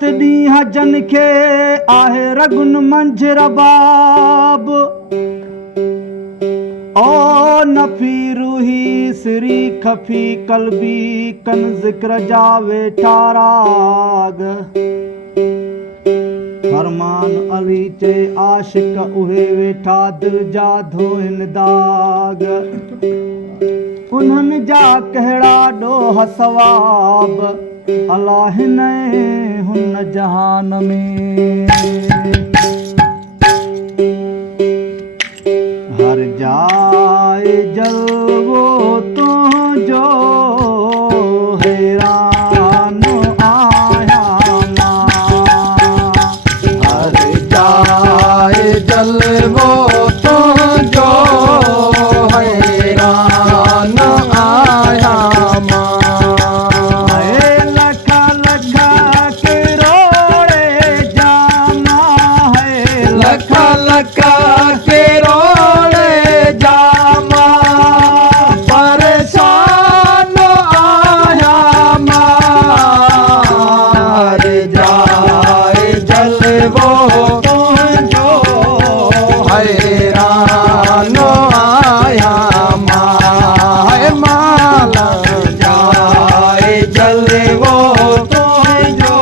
रात ॾींहं जन खे आहे रगुन मंझ रबाब ओ नफ़ी रूही सिरी खफ़ी कल्बी कन ज़िक्र जा वेठा राग फरमान अली चे आशिक उहे वेठा दिल जा धोइन दाग उन्हनि जा कहिड़ा ॾोह सवाब अलाह ने हुन जहान में हर जाए जलवो तुझो हैरान आया मां हर जाए जलवो तुझो हैरान आया मां लखा के रोड़े जामा परेशान आया मार जाए जलवो तुझो हैरान आया माला जाए जलवो तुझो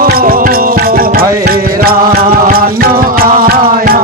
हैरान आया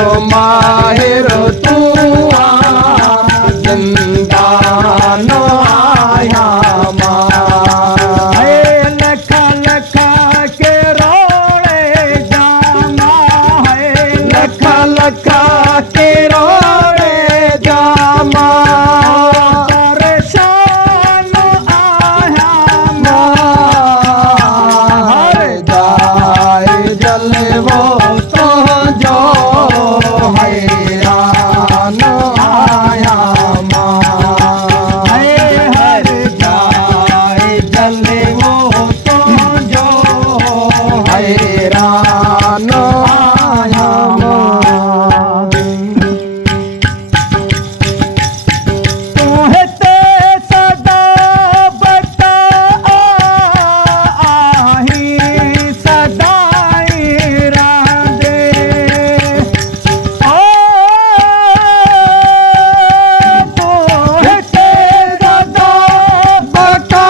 जो माहिर तू जिंदा नो आया मां लखा लखा के रोड़े जामा है लखा लखा के रोड़े जामा परेशान आया हर जाए जलवो तो जो हैरान आया हर जाए जलवो तो जो हैरान आया तोहते सदा बता आही सदाई रांदे ओ तोहते सदा बता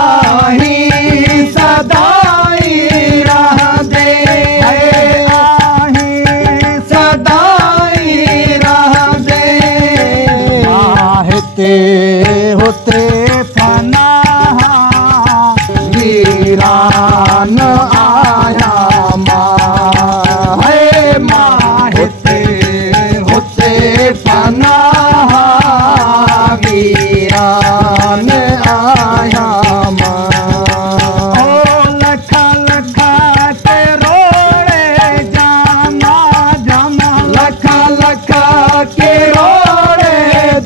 आही सदाई रह दे आही सदाई रह दे आहते होते फना वीरान आया मां है माहिते होते पना वीरान आया मां लखा लखा के रोड़े जामा जामा लखा लखा के रोड़े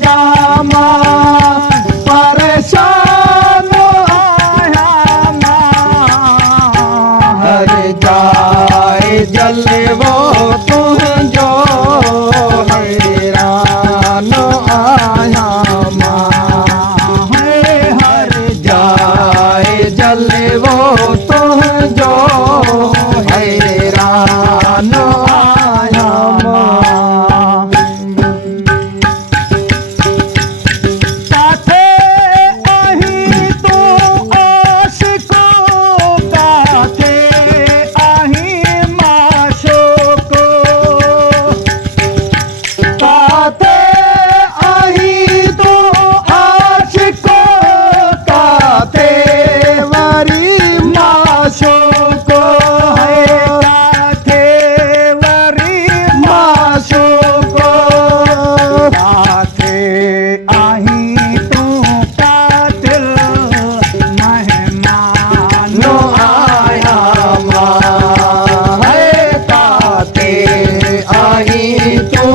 जामा परेशान आया हर जाए जलवो तुम जो हैरान आया मां हर जाए जलवो तुम जो हैरान आया मां साथे आही तू आशिको काथे आही माशोको पाते आई तो आशिको काते वरी माशो को काथे वरी माशो को काथे आही तू कातिल मेहमान नो आया मां है काते आई तो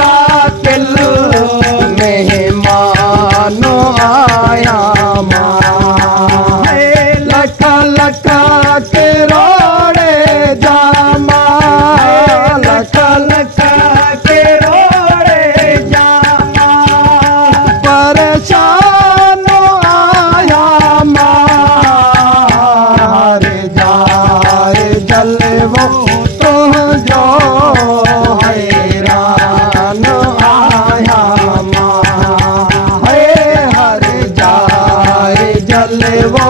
कातिल मेहमान आया मां लखा लखा के रोड़े जामा लखा लखा के रोड़े जामा परेशान आया मार जाए जलवो तुम जो हैरान आया मां हर जाए जलवो